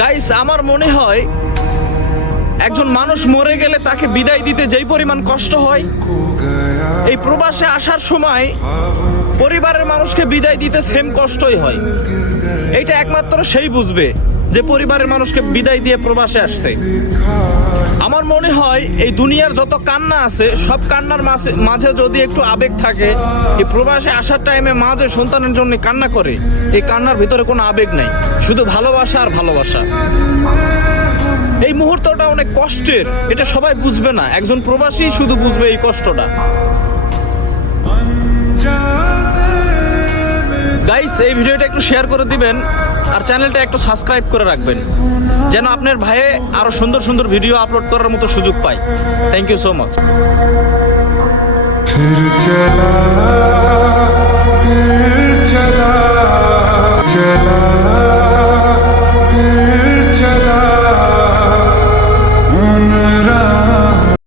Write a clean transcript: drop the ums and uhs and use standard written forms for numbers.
Guys, আমার মনে হয় একজন মানুষ মরে গেলে তাকে বিদায় দিতে যেই পরিমাণ কষ্ট হয়, এই প্রবাসে আসার সময় পরিবারের মানুষকে বিদায় দিতে সেম কষ্টই হয়। এটা একমাত্র সেই বুঝবে যে পরিবারের মানুষকে বিদায় দিয়ে প্রবাসে আসছে। আমার মনে হয় এই দুনিয়ার যত কান্না আছে সব কান্নার মাঝে যদি একটু আবেগ থাকে, এই প্রবাসে আসার টাইমে মা যে সন্তানের জন্য কান্না করে, এই কান্নার ভিতরে কোনো আবেগ নাই, শুধু ভালোবাসা আর ভালোবাসা। এই মুহূর্তটা অনেক কষ্টের, এটা সবাই বুঝবে না, একজন প্রবাসী শুধু বুঝবে এই কষ্টটা। গাইস, এই ভিডিওটা একটু শেয়ার করে দিবেন আর চ্যানেলটা একটু সাবস্ক্রাইব করে রাখবেন, যেন আপনার ভাইয়ে আরো সুন্দর সুন্দর ভিডিও আপলোড করার মতো সুযোগ পায়। Thank you so much. फिर चला